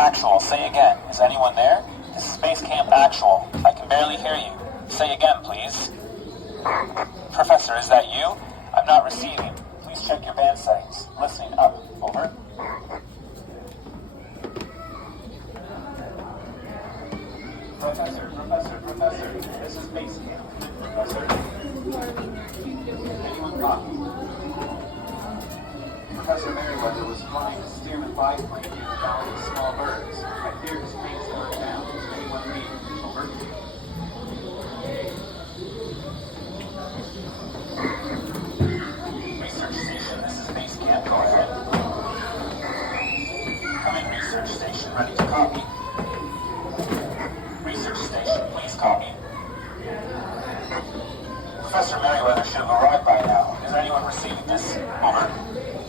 Actual, say again. Is anyone there? This is Base Camp Actual. I can barely hear you. Say again, please. Professor, is that you? I'm not receiving. Please check your band settings. Listening up. Over. Professor. This is Base Camp. Professor. Anyone copy? Professor Merriweather was flying a Stearman biplane near the Valley of Small Birds. I fear his plane's burned down. Does anyone read? Over. Research station, this is Base Camp. Go ahead. Come in, research station. Ready to copy. Research station, please copy. Professor Merriweather should have arrived by now. Is anyone receiving this? Over.